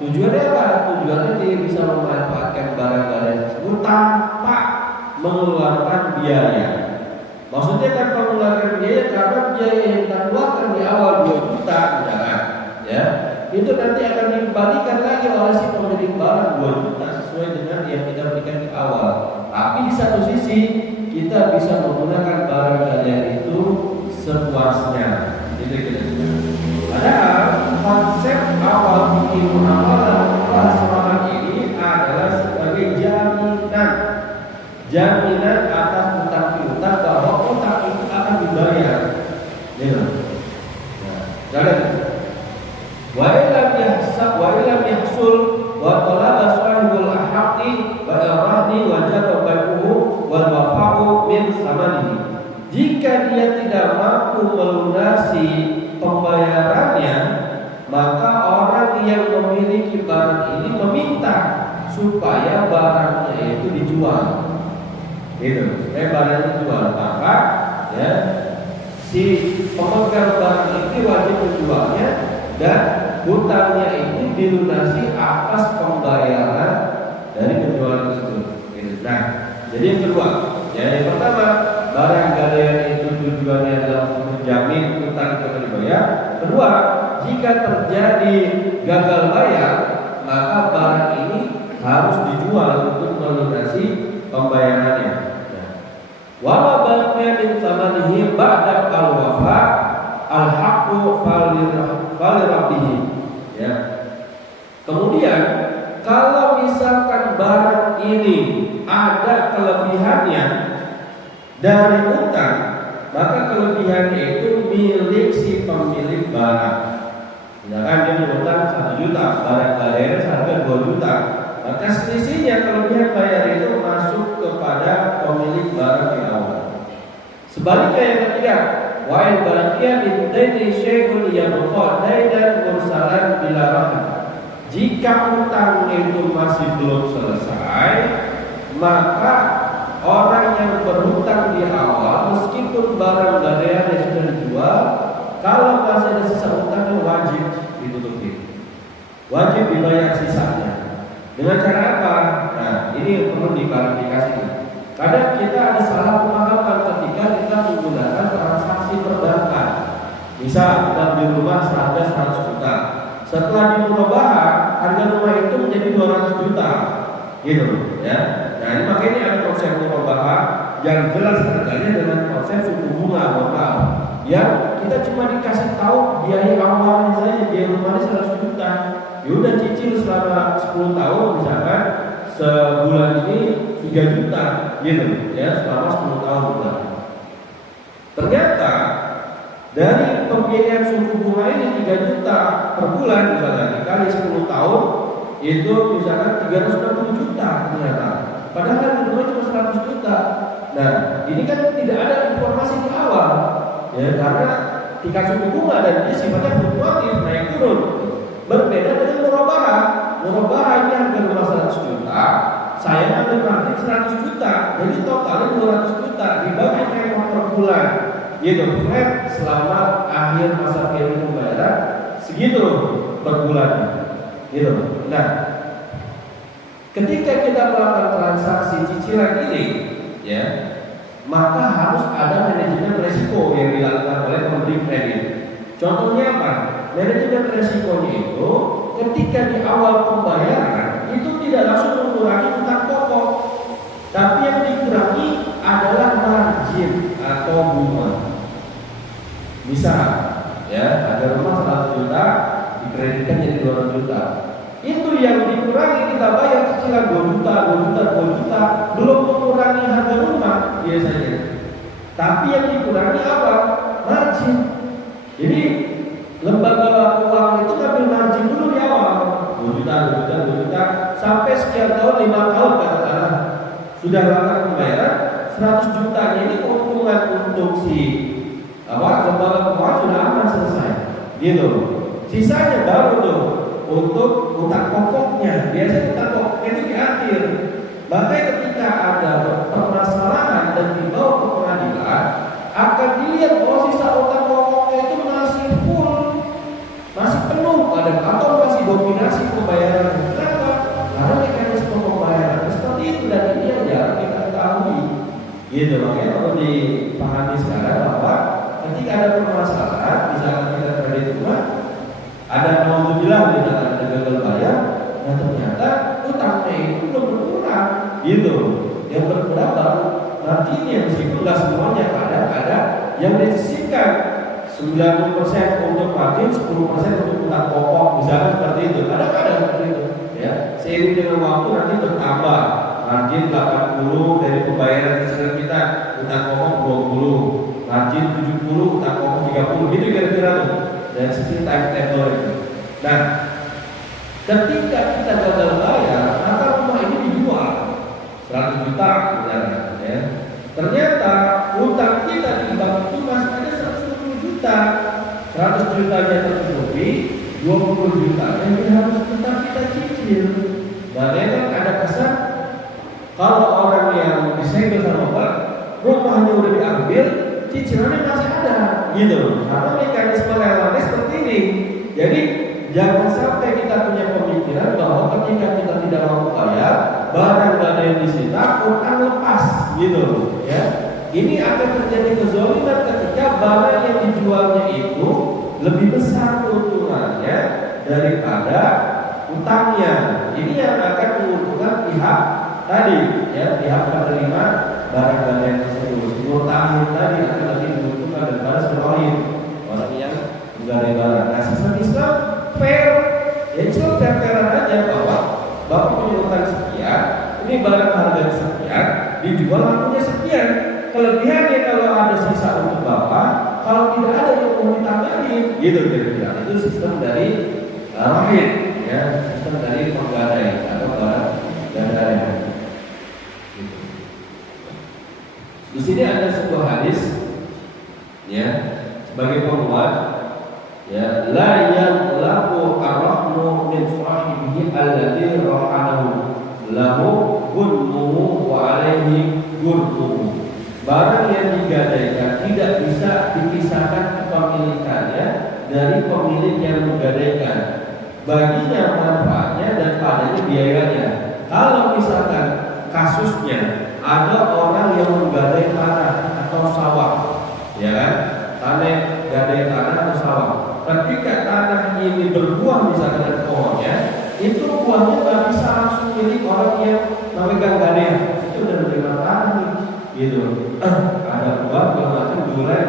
Tujuannya apa? Tujuannya dia bisa memanfaatkan barang gadaian tersebut tanpa mengeluarkan biaya. Maksudnya tanpa mengeluarkan biaya karena biaya yang kita keluarkan di awal 2 juta misalkan, ya, itu nanti akan dikembalikan lagi oleh si pemilik barang 2 juta sesuai dengan yang kita berikan di awal. Tapi di satu sisi kita bisa menggunakan barang kalian itu sepuasnya. Itu kira-kira. Padahal konsep awal bikin muamalah seorang ini adalah sebagai jaminan atas utang piutang bahwa utang itu akan dibayar. Ya. Nah, wa ilam yahsul wa talaba sahibul haqqi wa rahni wajaba bai'uhu wal wafa'u min samanihi. Jika dia tidak mampu melunasi pembayarannya, maka orang yang memiliki barang ini meminta supaya barangnya itu dijual. Gitu, supaya barangnya dijual. Maka ya, si pemegang barang itu wajib menjualnya dan hutangnya itu dilunasi atas pembayaran dari penjualan tersebut. Gitu. Nah, jadi yang kedua, ya, yang pertama, barang galian itu tujuannya adalah untuk menjamin hutang itu dibayar. Kedua, jika terjadi gagal bayar, maka barang ini harus dijual untuk melunasi pembayarannya. Wa baqiya min thamanihi ba'da al-wafa al-haqqu falirabbih. Ya. Kemudian kalau misalkan barang ini ada kelebihannya dari utang, maka kelebihannya itu milik si pemilik barang. Misalkan dia berutang 1 juta, barang bayarnya seharga 2 juta, maka selisihnya kelebihan bayar itu masuk kepada pemilik barang di awal. Sebaliknya yang ketiga, wa in baqiya min daini syai'un yabqa dainan mursalan bila rahim. Jika utang itu masih belum selesai, maka orang yang berhutang di awal meskipun barang gadaiannya sudah dijual, kalau masih ada sisa utangnya wajib ditutupi, wajib dibayar sisanya. Dengan cara apa? Nah, ini perlu diklarifikasi. Kadang kita ada salah pemahaman ketika kita menggunakan transaksi perbankan. Misal kita beli rumah seharga 100 juta. Setelah dimurabahah, harga rumah itu menjadi 200 juta. Gitu, ya. Nah, ini makanya ada konsep murabahah yang jelas harganya dengan konsep suku bunga lokal. Yang kita cuma dikasih tahu biaya awalnya saja, biaya rumahnya 100 juta. Ya udah cicil selama 10 tahun misalkan sebulan ini 3 juta gitu ya, selama 10 tahun bulan. Ternyata dari pembiayaan suku bunga ini 3 juta per bulan misalkan dikali 10 tahun itu misalkan 360 juta ternyata. Padahal rumah cuma 100 juta. Nah, ini kan tidak ada informasi di awal. Ya, karena tingkat suku bunga dan dia sifatnya fluktuatif, naik turun. Berbeda dengan murabahah. Murabahah ini harga rumah 100 juta, saya ambil margin 100 juta, jadi totalnya 200 juta dibagi per bulan. Gitu, flat selama akhir masa periode pembayaran segitu per bulan. Gitu. Nah, ketika kita melakukan transaksi cicilan ini, ya, maka harus ada manajemen resiko yang dilakukan oleh pemberi kredit. Contohnya apa? Manajemen resikonya itu ketika di awal pembayaran itu tidak langsung mengurangi utang pokok, tapi yang dikurangi adalah margin atau bunga. Misal, ya, ada rumah 100 juta dikreditkan jadi 200 juta. Itu yang dikurangi kita bayar cicilan 2 juta, 2 juta, 2 juta, belum mengurangi harga rumah biasanya. Tapi yang dikurangi apa? Margin. Jadi lembaga keuangan itu ngambil margin dulu di awal, 2 juta, 2 juta, 2 juta, sampai sekian tahun, 5 tahun katakanlah sudah lakukan pembayaran 100 juta. Ini keuntungan untuk si lembaga keuangan sudah aman selesai, gitu. Sisanya baru tuh untuk utang pokoknya. Biasanya utang pokoknya itu di akhir. Makanya ketika ada permasalahan dan dibawa ke pengadilan, akan dilihat bahwa sisa utang pokoknya itu masih full, masih penuh atau masih dominasi pembayaran. Kenapa? Karena mekanisme pembayaran seperti itu, dan ini yang jarang kita ketahui. makanya perlu dipahami sekarang bahwa ketika ada permasalahan, misalkan kita kredit rumah, ada alhamdulillah misalkan ada gagal bayar, nah ternyata utangnya itu belum berkurang, gitu. Yang berkurang baru marginnya, meskipun nggak semuanya, kadang ada yang disisihkan 90% untuk margin, 10% untuk utang pokok, misalnya seperti itu. Kadang-kadang seperti itu, ya. Seiring dengan waktu nanti bertambah. Margin 80 dari pembayaran cicilan kita, utang pokok 20, margin 70, utang pokok 30, gitu kira-kira tuh. Dan sisi timetable itu. Nah, ketika kita gagal bayar, maka rumah ini dijual 100 juta misalnya, ya. Ternyata utang kita di bank itu masih ada 120 juta, 100 jutanya tercukupi, 20 jutanya ini harus tetap kita cicil. Dan kan ada kesan kalau orang yang disegel sama bank, rumahnya udah diambil, cicilannya masih ada, gitu. Karena mekanisme lelangnya seperti ini. Jadi jangan sampai kita punya pemikiran bahwa ketika kita tidak mau bayar, barang gak ada yang disita, utang lepas, gitu, ya. Ini akan terjadi kezaliman ketika barang yang dijualnya itu lebih besar keuntungannya daripada utangnya. Ini yang akan menguntungkan pihak tadi, ya, pihak penerima barang gadaian tersebut. Mutahir tadi akan lebih menguntungkan daripada seorang orang yang menggadai barang. Nah, sistem Islam fair, ya Islam fair-fairan aja bahwa bapak punya utang sekian, ini barang harganya sekian, dijual lakunya sekian. Kelebihannya kalau ada sisa untuk bapak, kalau tidak ada yang mau ditambahin, gitu kira-kira. Itu sistem dari rahim, ya, sistem dari penggadai atau barang gadaian. Di sini ada sebuah hadis, ya, sebagai penguat, ya, la yaqlaqu ar-rahmu min sahibihi alladhi rahanahu lahu gunmuhu wa alaihi gurmuhu. Barang yang digadaikan tidak bisa dipisahkan kepemilikannya dari pemilik yang menggadaikan. Baginya manfaatnya dan padanya biayanya. Kalau misalkan kasusnya ada orang yang menggadai tanah atau sawah, ya kan? Tanah gadai tanah atau sawah. Ketika tanah ini berbuah misalkan ada pohonnya, itu buahnya nggak bisa langsung milik orang yang memegang gadaian. Itu udah menerima tanah nih, gitu. Ada buah macam durian,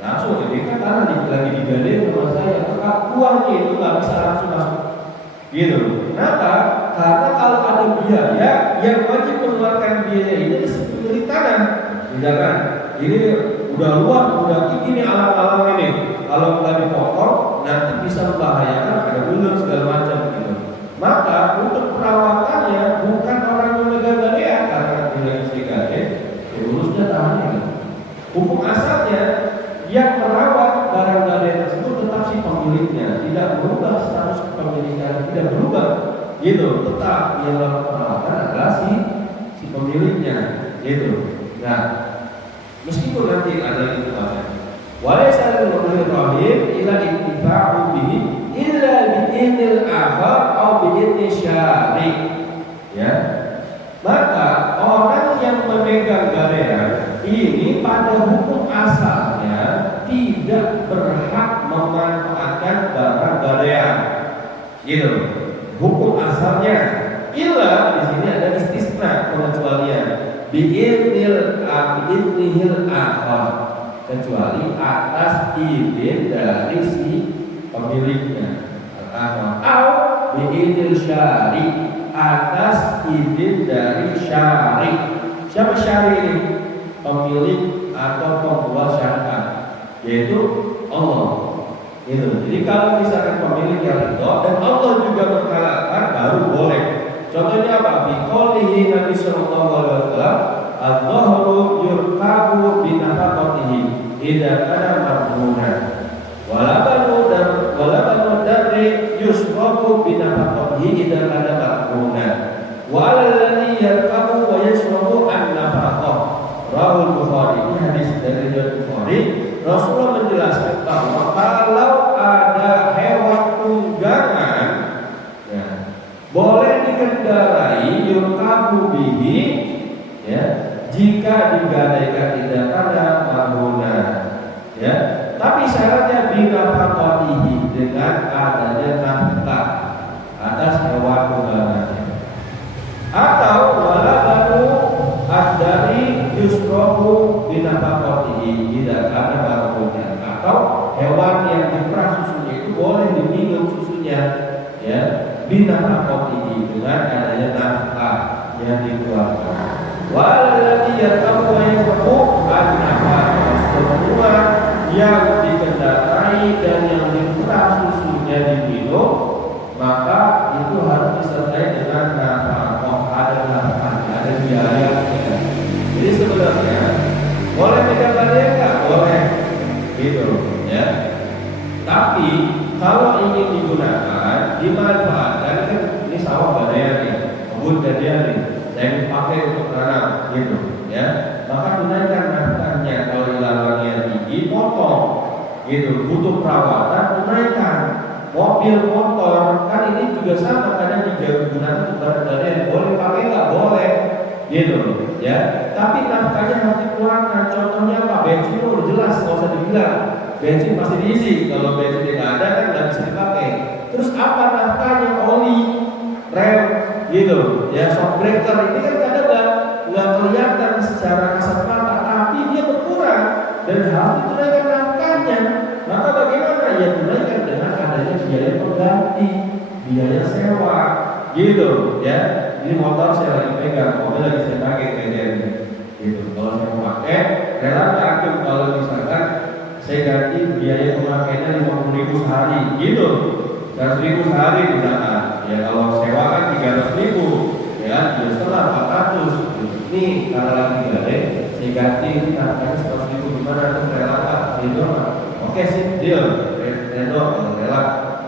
langsung jadi kan tanah lagi digadai sama saya. Maka buahnya itu nggak bisa langsung masuk, gitu. Kenapa? Karena kalau ada biaya yang wajib mengeluarkan biaya ini disebut pemilik tanah. Misalkan ini udah luas, udah ini alam-alam ini, kalau nggak dipotong nanti bisa membahayakan, ada ular segala macam, gitu. Maka untuk perawatannya bukan orang yang memegang gadaian, karena tidak digadai, urusnya tanahnya. Gitu. Hukum asalnya yang merawat barang gadaian tersebut tetap si pemiliknya, tidak berubah status kepemilikan, tidak berubah. Gitu, tetap yang melakukan perawatan adalah si pemiliknya, gitu. Nah, meskipun nanti ada lingkungannya, walaysa lil rahim illa intifa'u bihi illa bi'idnil akhar atau bi'idni syari. Ya, maka orang yang memegang gadaian ini pada hukum asalnya tidak berhak memanfaatkan barang gadaian, gitu. Hukum asalnya, illa di sini ada istisna, pengecualian. Bi'idnil akhar, kecuali atas izin dari si pemiliknya. Atau bi'idnil syari, atas izin dari syari. Siapa syari ini? Pemilik atau pembuat syariat, yaitu Allah. Gitu. Jadi kalau misalkan pemilik yang ridho dan Allah juga menghalalkan, baru boleh. Contohnya apa? Biqaulihi Nabi sallallahu alaihi wasallam, "Adh-dhahru yurkabu bi nafaqatihi idza kana marhunan. Walabanu dari yusrabu bi nafaqatihi idza kana marhunan. Wa 'alal ladzi yarkabu wa yashrabu an-nafaqah." Rahul Bukhari. Ini hadis dari Bukhari. Rasulullah menjelaskan bahwa kalau ada hewan tunggangan, ya, boleh dikendarai yurkabu bihi, ya, jika digadaikan tidak ada marhuna, ya. Tapi syaratnya binafaqatihi, dengan adanya nafkah atas hewan kurbanannya. Atau walabanu ad-dari yusrohu binafaqatihi, tidak ada marhuna. Atau hewan yang diperah susunya itu boleh diminum susunya, ya, binafaqatihi, dengan adanya nafkah yang dikeluarkan. Waladhi yatamu wa yasrabu an-nafaqah, semua yang dikendarai dan yang diperah susunya diminum, maka itu harus disertai dengan nafkah, ada nafkah, ada biaya. Jadi sebenarnya boleh tidak gadai, nggak boleh, gitu, ya. Tapi kalau ingin digunakan, dimanfaatkan, kan ini sawah gadaian nih, kebun gadaian nih, saya dipakai untuk tanam, gitu, ya. Maka tunaikan nafkahnya. Kalau ilalannya tinggi, potong, gitu. Butuh perawatan, tunaikan. Mobil, motor, kan ini juga sama, kadang digunakan untuk barang gadaian. Boleh pakai nggak? Boleh, gitu, ya. Tapi nafkahnya harus dikeluarkan. Contohnya apa? Bensin udah jelas, nggak usah dibilang. Bensin pasti diisi. Kalau bensin tidak ada kan nggak bisa dipakai. Terus apa nafkahnya? Oli, rem, gitu, ya. Shock breaker ini kan kadang nggak kelihatan secara kasat mata, tapi dia berkurang dan harus ditunaikan nafkahnya. Maka bagaimana? Ya tunaikan dengan adanya biaya pengganti, biaya sewa, gitu, ya. Ini motor saya lagi pegang, mobil lagi saya pakai kayak gitu. Kalau saya mau pakai, rela aktif. Kalau misalkan saya ganti biaya pemakaiannya 50.000 sehari, gitu, 100.000 sehari misalkan. Ya kalau sewa kan 300.000, ya 300 400. Nih kalau lagi gadai, saya ganti ini nafkahnya 100.000, gimana tuh, rela pak? Gitu, oke sih, deal, rela.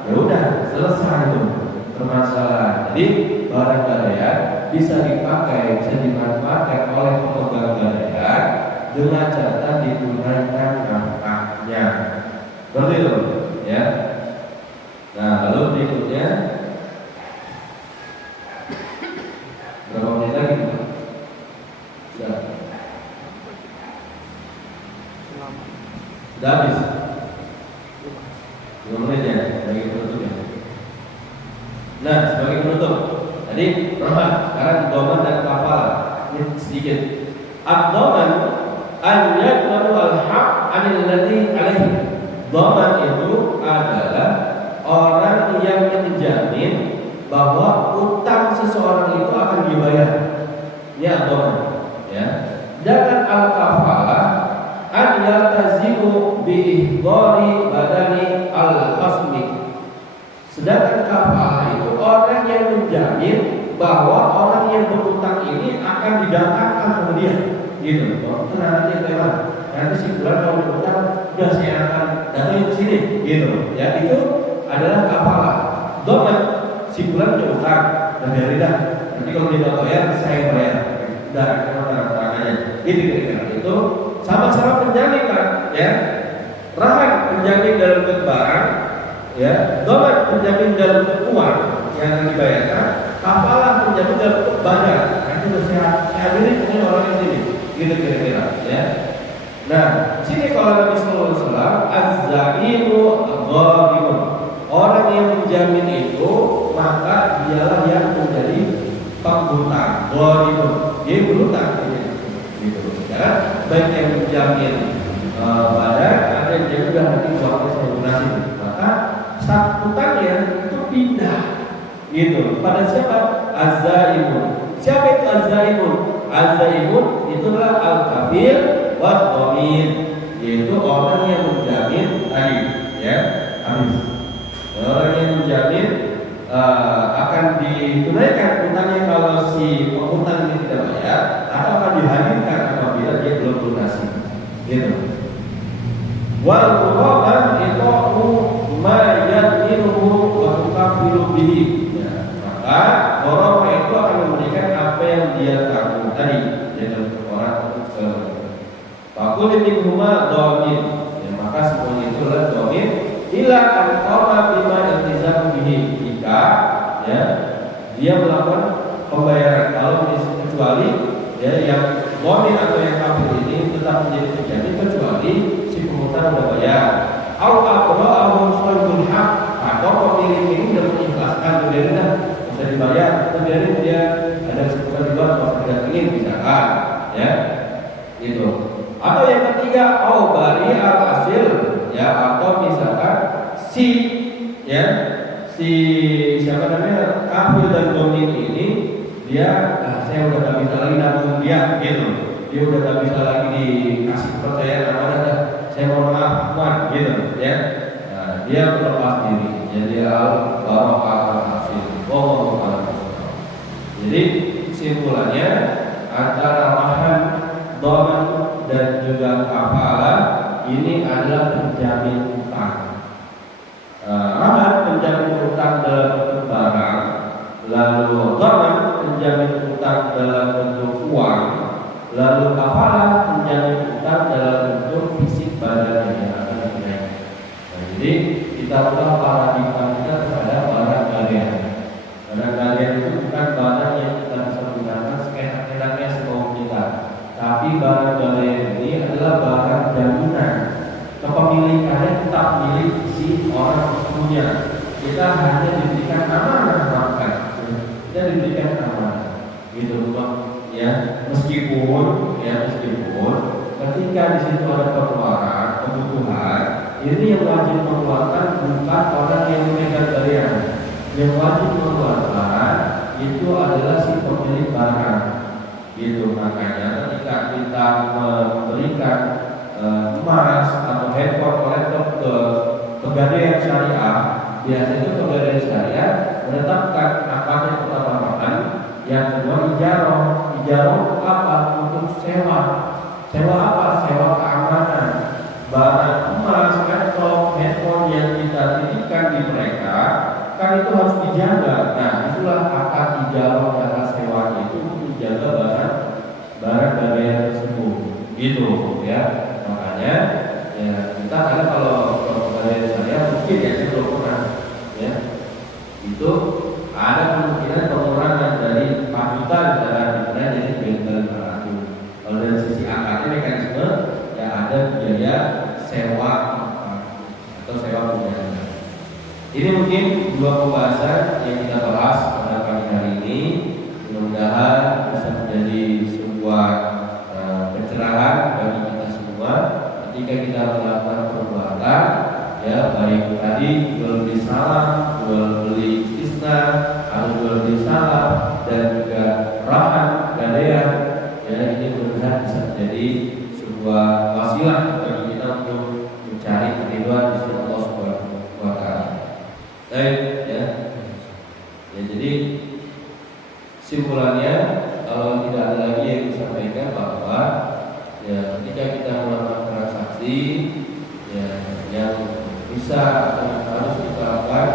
Ya udah, selesai tuh permasalahan. Jadi barang gadaian bisa dipakai, bisa dimanfaatkan oleh pemegang gadaian dengan catatan ditunaikan nafkahnya. Seperti itu, ya. Nah, lalu berikutnya berapa menit lagi? Sudah habis. 5 menit ya, sebagai penutup ya. Nah, sebagai penutup, tadi Rahman, sekarang doman dan kafalah. Ini sedikit. Ad-doman an yaqbalu al-haq anil ladzi alaihi. Doman itu adalah orang yang menjamin bahwa utang seseorang itu akan dibayar. Ya, doman, ya. Sedangkan al-kafalah an yaltazimu bi ihdari badani al-khasmi. Sedangkan kafalah itu orang yang menjamin bahwa orang yang berutang ini akan didatangkan sama dia, gitu. Oh, tenang nanti lewat. Nanti si bulan kalau berutang, udah saya akan datang ke sini, gitu. Ya, itu adalah kafalah. Doman, si bulan berutang dan dari dah. Nanti kalau dia nggak bayar, saya bayar. Udah, tangannya. Gitu kira-kira. Itu sama-sama penjamin kan, ya. Rahan penjamin dalam bentuk barang, ya. Doman penjamin dalam bentuk uang yang akan dibayarkan. Kafalah penjamin dalam bentuk badan. Nanti udah saya ambilin punya orang yang sini, gitu kira-kira, ya. Nah, sini kalau Nabi Sallallahu Alaihi Wasallam az-zaimu ghalimun, orang yang menjamin itu maka dialah yang menjadi penghutang. Ghalimun, dia berhutang, gitu. Ya, baik yang menjamin badan, ada yang juga nanti uangnya saya lunasi. Maka status hutangnya itu pindah, gitu. Pada siapa? Az-zaimun. Siapa itu az-zaimun? Az-zaimun itulah al-kafir wa dhamin, yaitu orang yang menjamin tadi, ya. Habis. Orang yang menjamin akan ditunaikan hutangnya kalau si penghutang ini tidak bayar, atau akan dihadirkan apabila dia belum lunasi, gitu. Wal qurban itu ma yadhiruhu wa tukafiru bihi. Maka qurban itu akan memberikan apa yang dia tanggung tadi, yaitu orang Fakul minhuma dhamin. Ya, maka semuanya itu adalah dhamin ila al-qama bima iltizam bihi. Jika ya dia melakukan pembayaran, kalau kecuali ya yang dhamin atau yang kafir ini tetap menjadi terjadi kecuali si penghutang sudah bayar. Au aqra'ahu shaykhul haq, atau pemilik ini sudah mengikhlaskan sudah bisa dibayar, terjadi dia ada kesempatan dibuat kalau tidak ingin misalkan, ya, itu. Atau yang ketiga, au bari al hasil, ya, atau misalkan si, ya, si siapa namanya kafir dan dhamin ini dia, saya udah gak bisa lagi nanggung dia, gitu. Dia udah gak bisa lagi dikasih kepercayaan amanah, saya mohon maaf, gitu, ya. Nah, dia berlepas diri, jadi al-barokah al-hasil. Jadi kesimpulannya antara lahan dhaman dan juga kafalah ini adalah penjamin utang. Lahan penjamin utang dalam bentuk barang, lalu dhaman penjamin utang dalam bentuk uang, lalu kafalah penjamin utang dalam bentuk fisik badan yang akan dinaikkan. Nah, jadi kita ubah paradigma kita kepada barang galian. Barang galian itu bukan barang yang kita bisa gunakan seenak-enaknya semau kita, tapi barang galian ini adalah barang jaminan. Kepemilikannya tetap milik si orang punya. Kita hanya diberikan amanah, bahkan kita diberikan amanah, gitu Bang. Ya, meskipun ketika di situ ada pengeluaran, kebutuhan, ini yang wajib mengeluarkan bukan orang yang memegang galian. Yang wajib mengeluarkan itu adalah si pemilik barang, gitu. Makanya ketika kita memberikan emas atau handphone atau laptop ke pegadaian syariah, biasanya pegadaian syariah menetapkan akadnya pertama yang kedua ijarah. Ijarah untuk apa? Untuk sewa. Sewa apa? Sewa keamanan. Barang emas, laptop, handphone yang kita titipkan di mereka, kan itu harus dijaga. Nah, itulah akad ijarah dan sewa itu untuk menjaga barang galian tersebut, gitu, ya. Makanya, ya kita kadang kalau pegadaian saya mungkin ya saya belum pernah, ya, itu ada kemungkinan pengurangan dari 4 juta misalnya jadi 3.500. Kalau dari sisi akadnya mekanisme ya ada biaya sewa atau sewa budaya. Ini mungkin dua pembahasan yang kita bahas pada pagi hari ini. Mudah-mudahan bisa menjadi sebuah pencerahan bagi kita semua ketika kita melakukan perbuatan, ya, baik tadi jual beli salam, jual beli istisna, atau jual beli salam, dan juga rahan gadaian, ya, ini mudah-mudahan bisa menjadi sebuah wasilah bagi kita untuk mencari keridhaan di sisi Allah Subhanahu wa taala. Baik, ya. Ya, jadi simpulannya kalau tidak ada lagi yang disampaikan bahwa ya ketika kita melakukan transaksi, ya, yang bisa atau harus kita lakukan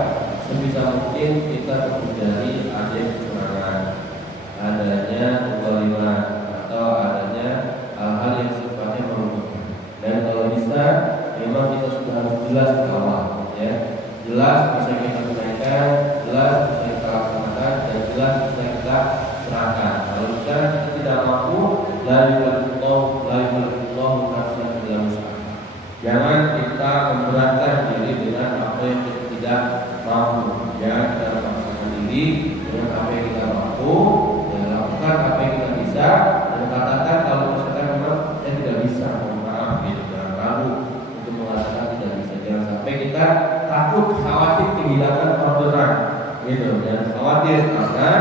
sebisa mungkin kita menghindari adanya kecurangan, adanya kezaliman, atau adanya hal-hal yang sifatnya merugikan. Dan kalau bisa memang kita sudah harus jelas di awal, ya, jelas bisa kita gunakan, jelas bisa kita laksanakan, dan jelas bisa kita serahkan. Kalau misalnya kita tidak mampu, la yukallifullahu nafsan illa wus'aha. Jangan kita memberatkan diri dengan apa yang kita tidak mampu. Jangan kita memaksakan diri dengan apa yang kita mampu. Dan lakukan apa yang kita bisa. Dan katakan kalau misalkan memang saya tidak bisa, mohon maaf, gitu. Jangan ragu untuk mengatakan tidak bisa. Jangan sampai kita takut, khawatir kehilangan orderan, gitu. Jangan khawatir karena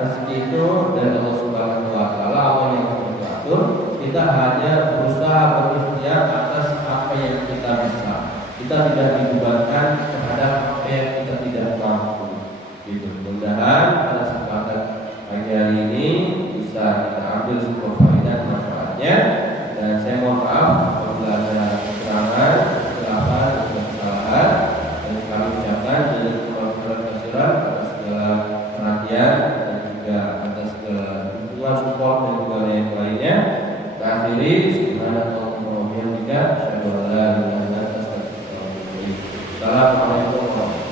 rezeki itu dari Allah Subhanahu wa taala, Allah yang mengatur. Kita hanya berusaha berikhtiar atas apa yang kita bisa. Kita tidak dibebankan terhadap apa yang kita tidak mampu, gitu. Mudah-mudahan pada kesempatan pagi hari ini bisa kita ambil sebuah faedah manfaatnya. Dan saya mohon maaf apabila ada kekurangan, kesalahan dan kesalahan. Dan kami ucapkan dari kasiran atas segala perhatian dan juga atas segala dukungan, support dan juga yang lainnya. Akhiri subhanallah wa bihamdika asyhadu an la ilaha illa anta astaghfiruka wa atubu ilaik. Assalamualaikum warahmatullahi wabarakatuh.